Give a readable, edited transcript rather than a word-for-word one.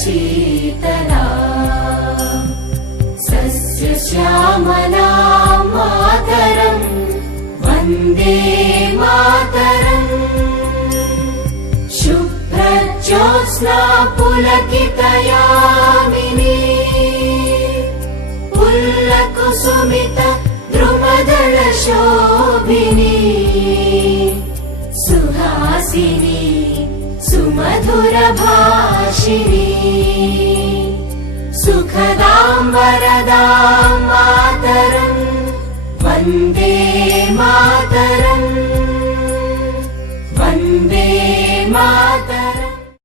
शीतला सस्यश्यामला मातरम् वन्दे मातरम् शुभ्रज्योत्स्ना पुलकितयामिनी पुल्लकुसुमित द्रुमदल शोभिनी सुहासिनी सुमधुर भाषिणी सुखदां वरदां मातरम् वन्दे मातरम् वन्दे मातरम्।